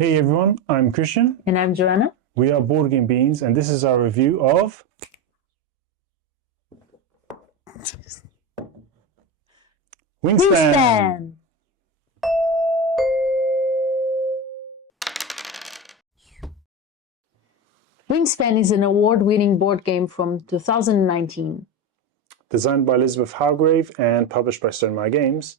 Hey everyone, I'm Christian. And I'm Joana. We are Board Game Beans, and this is our review of Wingspan. Wingspan is an award-winning board game from 2019. Designed by Elizabeth Hargrave and published by Stonemaier Games,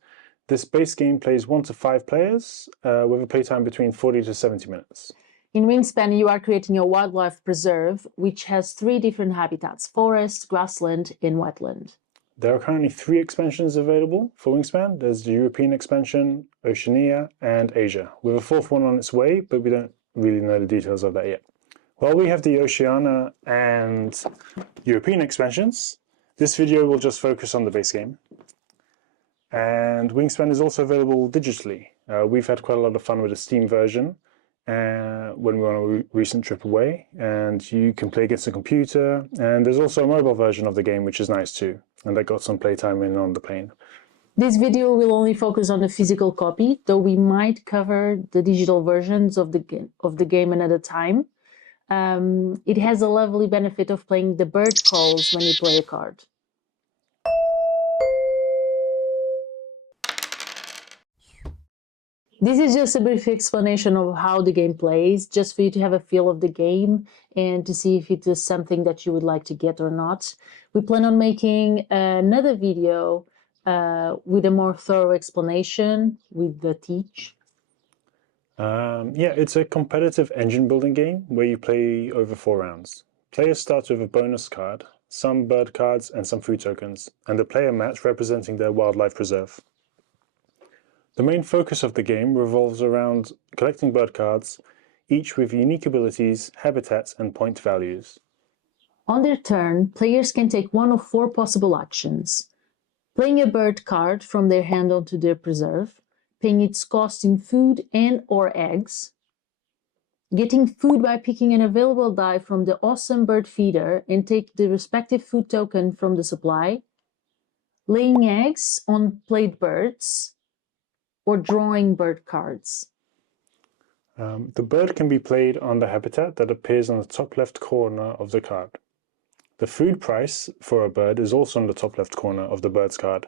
this base game plays 1 to 5 players with a playtime between 40 to 70 minutes. In Wingspan, you are creating a wildlife preserve which has 3 different habitats: forest, grassland, and wetland. There are currently 3 expansions available for Wingspan. There's the European expansion, Oceania, and Asia, with a 4th one on its way, but we don't really know the details of that yet. While we have the Oceania and European expansions, this video will just focus on the base game. And Wingspan is also available digitally. We've had quite a lot of fun with the Steam version when we were on a recent trip away, and you can play against a computer, and there's also a mobile version of the game which is nice too, and that got some playtime in on the plane. This video will only focus on the physical copy, though we might cover the digital versions of the game another time. It has a lovely benefit of playing the bird calls when you play a card. This is just a brief explanation of how the game plays, just for you to have a feel of the game and to see if it is something that you would like to get or not. We plan on making another video with a more thorough explanation with the teach. Yeah, it's a competitive engine building game where you play over 4 rounds. Players start with a bonus card, some bird cards, and some food tokens, and the player match representing their wildlife preserve. The main focus of the game revolves around collecting bird cards, each with unique abilities, habitats, and point values. On their turn, players can take one of 4 possible actions: playing a bird card from their hand onto their preserve, paying its cost in food and/or eggs, getting food by picking an available die from the awesome bird feeder and take the respective food token from the supply, laying eggs on played birds, or drawing bird cards. The bird can be played on the habitat that appears on the top left corner of the card. The food price for a bird is also on the top left corner of the bird's card,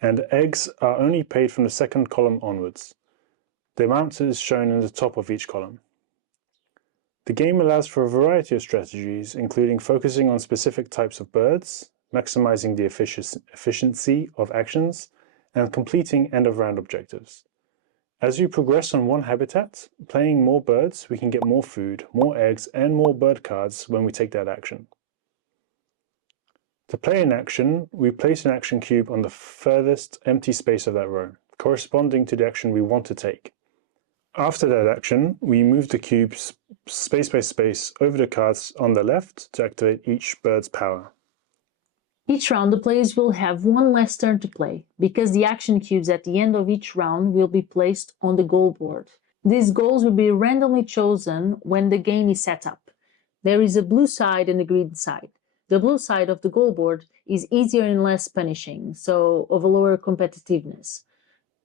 and eggs are only paid from the 2nd column onwards. The amount is shown in the top of each column. The game allows for a variety of strategies, including focusing on specific types of birds, maximizing the efficiency of actions, and completing end-of-round objectives. As you progress on one habitat, playing more birds, we can get more food, more eggs, and more bird cards when we take that action. To play an action, we place an action cube on the furthest empty space of that row, corresponding to the action we want to take. After that action, we move the cubes space by space over the cards on the left to activate each bird's power. Each round, the players will have one less turn to play, because the action cubes at the end of each round will be placed on the goal board. These goals will be randomly chosen when the game is set up. There is a blue side and a green side. The blue side of the goal board is easier and less punishing, so of a lower competitiveness.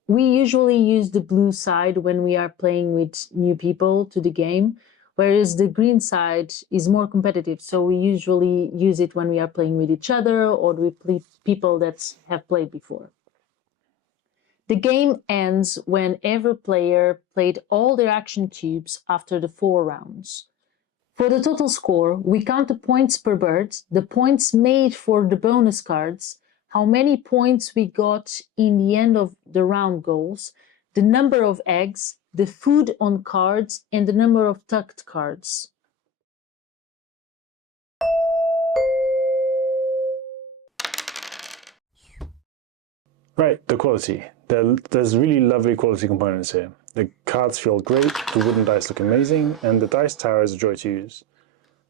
We usually use the blue side when we are playing with new people to the game, whereas the green side is more competitive, so we usually use it when we are playing with each other or with people that have played before. The game ends when every player played all their action cubes after the 4 rounds. For the total score, we count the points per bird, the points made for the bonus cards, how many points we got in the end of the round goals, the number of eggs, the food on cards, and the number of tucked cards. Right, the quality. There's really lovely quality components here. The cards feel great, the wooden dice look amazing, and the dice tower is a joy to use.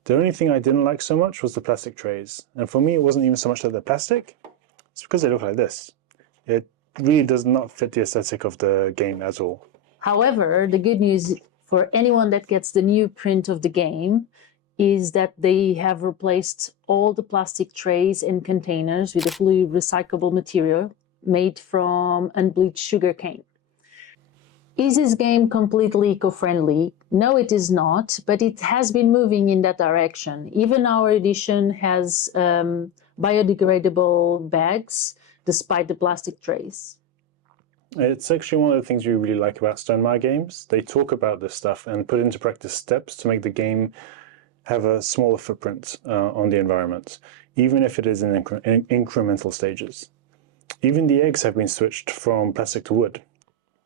The only thing I didn't like so much was the plastic trays. And for me, it wasn't even so much that they're plastic, it's because they look like this. It really does not fit the aesthetic of the game at all. However, the good news for anyone that gets the new print of the game is that they have replaced all the plastic trays and containers with a fully recyclable material made from unbleached sugar cane. Is this game completely eco-friendly? No, it is not, but it has been moving in that direction. Even our edition has biodegradable bags, despite the plastic trays. It's actually one of the things we really like about Stonemaier Games. They talk about this stuff and put into practice steps to make the game have a smaller footprint on the environment, even if it is in incremental stages. Even the eggs have been switched from plastic to wood.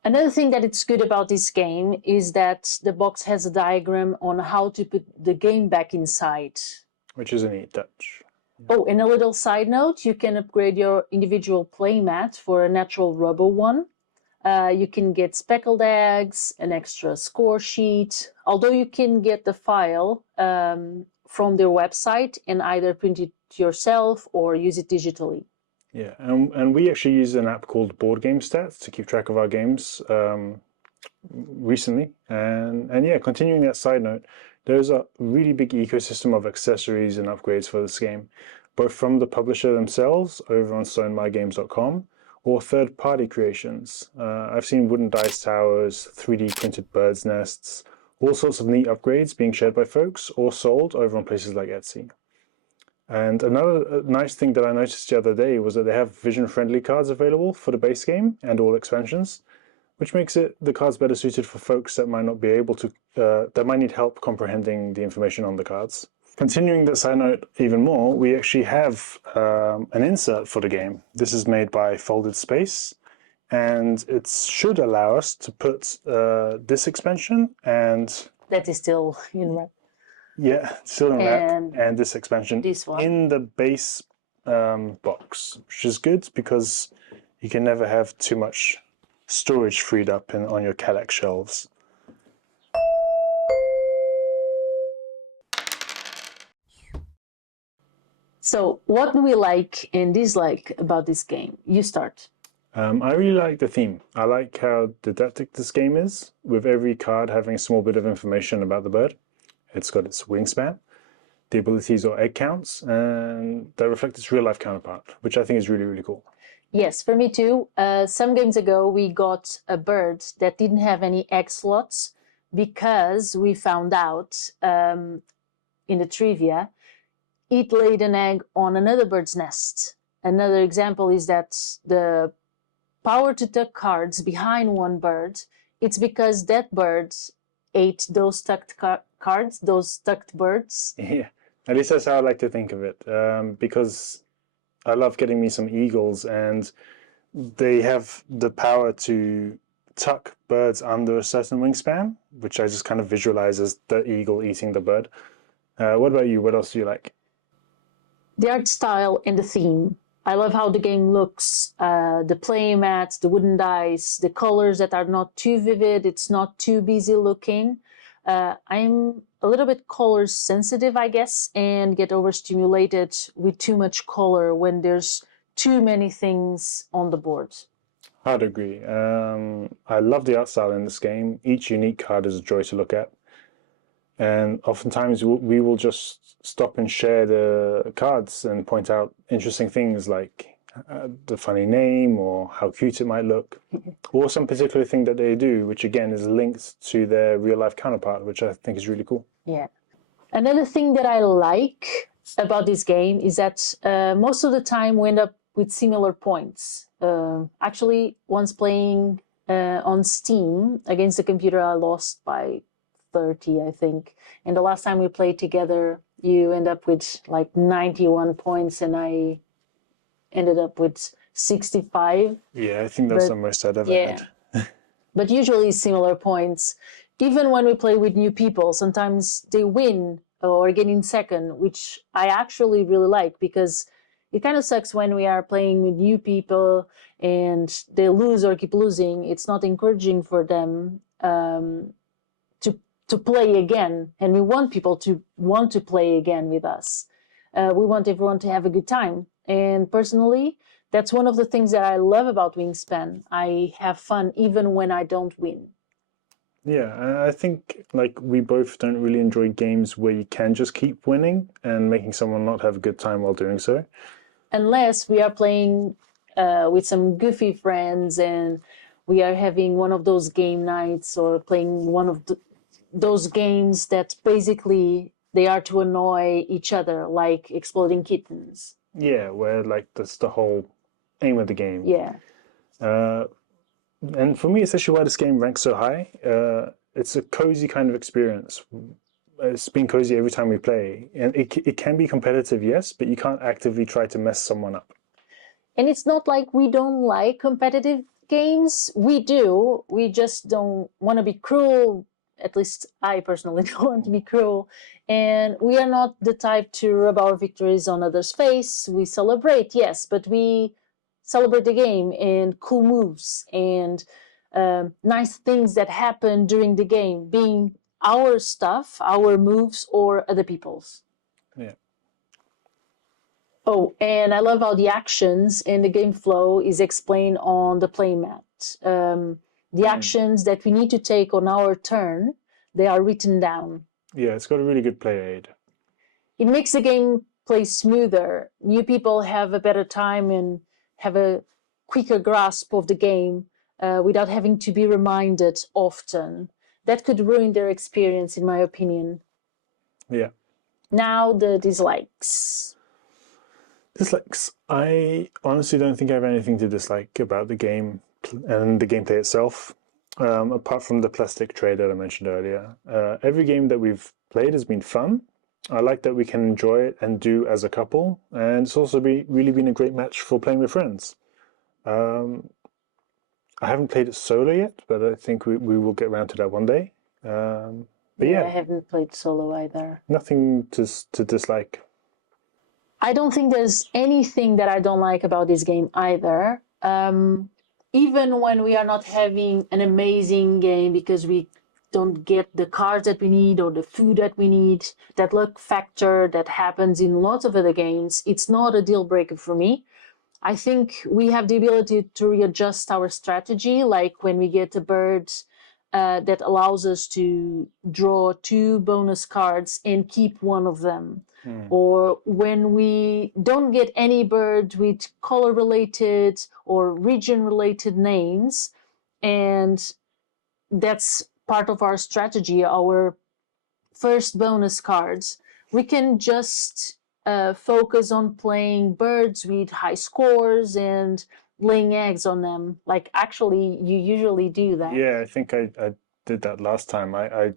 Another thing that it's good about this game is that the box has a diagram on how to put the game back inside. Which is a neat touch. Oh, and a little side note, you can upgrade your individual playmat for a natural rubber one. You can get speckled eggs, an extra score sheet, although you can get the file from their website and either print it yourself or use it digitally. Yeah, and we actually use an app called Board Game Stats to keep track of our games recently. And yeah, continuing that side note, there's a really big ecosystem of accessories and upgrades for this game, both from the publisher themselves over on StonemaireGames.com or third-party creations. I've seen wooden dice towers, 3D printed birds' nests, all sorts of neat upgrades being shared by folks or sold over on places like Etsy. And another nice thing that I noticed the other day was that they have vision-friendly cards available for the base game and all expansions, which makes the cards better suited for folks that might not be able to, that might need help comprehending the information on the cards. Continuing the side note even more, we actually have an insert for the game. This is made by Folded Space, and it should allow us to put this expansion and... That is still in wrap. Yeah, still in wrap, and this expansion this one in the base box, which is good because you can never have too much storage freed up on your Kallax shelves. So what do we like and dislike about this game? You start. I really like the theme. I like how didactic this game is, with every card having a small bit of information about the bird. It's got its wingspan, the abilities or egg counts, and that reflect its real-life counterpart, which I think is really, really cool. Yes, for me too. Some games ago, we got a bird that didn't have any egg slots because we found out in the trivia, it laid an egg on another bird's nest. Another example is that the power to tuck cards behind one bird, it's because that bird ate those tucked cards, those tucked birds. Yeah, at least that's how I like to think of it, because I love getting me some eagles, and they have the power to tuck birds under a certain wingspan, which I just kind of visualize as the eagle eating the bird. What about you? What else do you like? The art style and the theme. I love how the game looks, the play mats, the wooden dice, the colors that are not too vivid, it's not too busy looking. I'm a little bit color sensitive, I guess, and get overstimulated with too much color when there's too many things on the board. I'd agree. I love the art style in this game. Each unique card is a joy to look at. And oftentimes we will just stop and share the cards and point out interesting things like the funny name or how cute it might look, or some particular thing that they do, which again is linked to their real-life counterpart, which I think is really cool. Yeah. Another thing that I like about this game is that most of the time we end up with similar points. Actually, once playing on Steam against the computer, I lost by 30, I think. And the last time we played together, you end up with like 91 points and I ended up with 65. Yeah, I think that's the most I'd ever had. But usually similar points. Even when we play with new people, sometimes they win or get in second, which I actually really like because it kind of sucks when we are playing with new people and they lose or keep losing. It's not encouraging for them to play again, and we want people to want to play again with us. We want everyone to have a good time, and personally, that's one of the things that I love about Wingspan. I have fun even when I don't win. Yeah, I think like we both don't really enjoy games where you can just keep winning and making someone not have a good time while doing so. Unless we are playing with some goofy friends and we are having one of those game nights or playing one of those games that basically they are to annoy each other, like Exploding Kittens. Yeah, where like that's the whole aim of the game. Yeah. And for me, it's actually why this game ranks so high. It's a cozy kind of experience. It's been cozy every time we play, and it can be competitive, yes, but you can't actively try to mess someone up. And it's not like we don't like competitive games. We do. We just don't want to be cruel. At least I personally don't want to be cruel. And we are not the type to rub our victories on others' face. We celebrate, yes, but we celebrate the game and cool moves and nice things that happen during the game, being our stuff, our moves, or other people's. Yeah. Oh, and I love how the actions and the game flow is explained on the playmat. The actions that we need to take on our turn, they are written down. Yeah, it's got a really good play aid. It makes the game play smoother. New people have a better time and have a quicker grasp of the game without having to be reminded often. That could ruin their experience, in my opinion. Yeah. Now the dislikes. Dislikes. I honestly don't think I have anything to dislike about the game and the gameplay itself, apart from the plastic tray that I mentioned earlier. Every game that we've played has been fun. I like that we can enjoy it and do as a couple, and it's also really been a great match for playing with friends. I haven't played it solo yet, but I think we will get around to that one day. But yeah, I haven't played solo either. nothing to dislike. I don't think there's anything that I don't like about this game either. Even when we are not having an amazing game because we don't get the cards that we need or the food that we need, that luck factor that happens in lots of other games, it's not a deal breaker for me. I think we have the ability to readjust our strategy, like when we get a bird that allows us to draw 2 bonus cards and keep one of them. Or when we don't get any bird with color related or region related names, and that's part of our strategy, our first bonus cards, we can just focus on playing birds with high scores and laying eggs on them. Like, actually, you usually do that. Yeah, I think I did that last time. I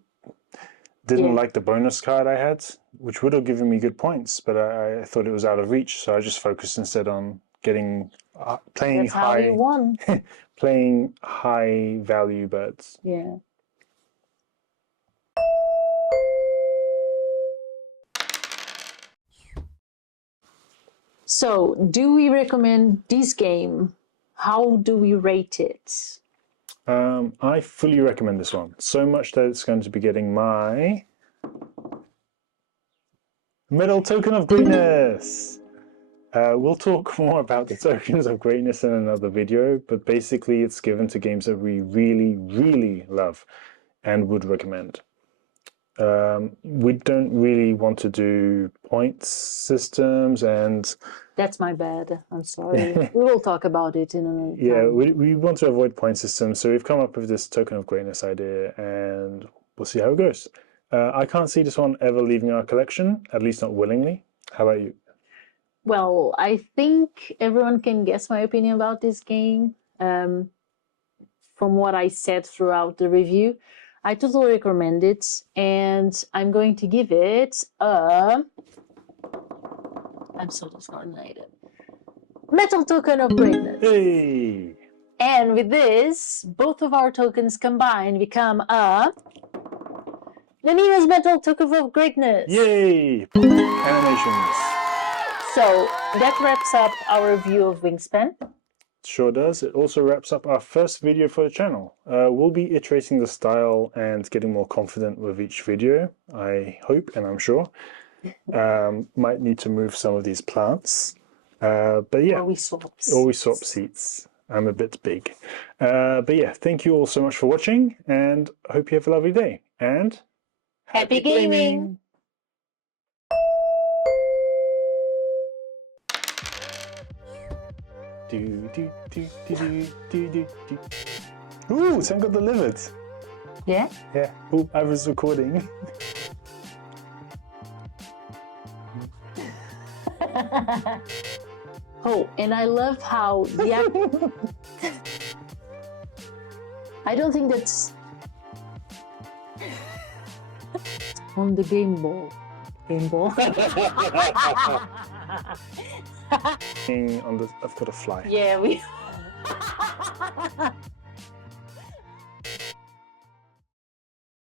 didn't like the bonus card I had, which would have given me good points, but I thought it was out of reach, so I just focused instead on getting playing That's how you won. playing high value birds. Yeah. So, do we recommend this game? How do we rate it? I fully recommend this one, so much that it's going to be getting my Medal Token of Greatness. We'll talk more about the tokens of greatness in another video, but basically it's given to games that we really love and would recommend. We don't really want to do points systems, and that's my bad. I'm sorry. We will talk about it in another time. Yeah, we want to avoid point systems, so we've come up with this token of greatness idea, and we'll see how it goes. I can't see this one ever leaving our collection, at least not willingly. How about you? Well, I think everyone can guess my opinion about this game. From what I said throughout the review, I totally recommend it, and I'm going to give it a... I'm so discoordinated. Metal Token of Greatness. Hey! And with this, both of our tokens combined become a... Nanina's Metal Token of Greatness. Yay! Animations. So that wraps up our review of Wingspan. Sure does. It also wraps up our first video for the channel. We'll be iterating the style and getting more confident with each video, I hope, and I'm sure. Might need to move some of these plants. But yeah. Or we swap seats. I'm a bit big. But yeah, thank you all so much for watching, and I hope you have a lovely day. And happy gaming! Do do do do do do do do. Ooh, Sam got delivered. Yeah? Yeah. Ooh, I was recording. Oh, and I love how I don't think that's on the game ball. Game ball. I've got a fly. Yeah, we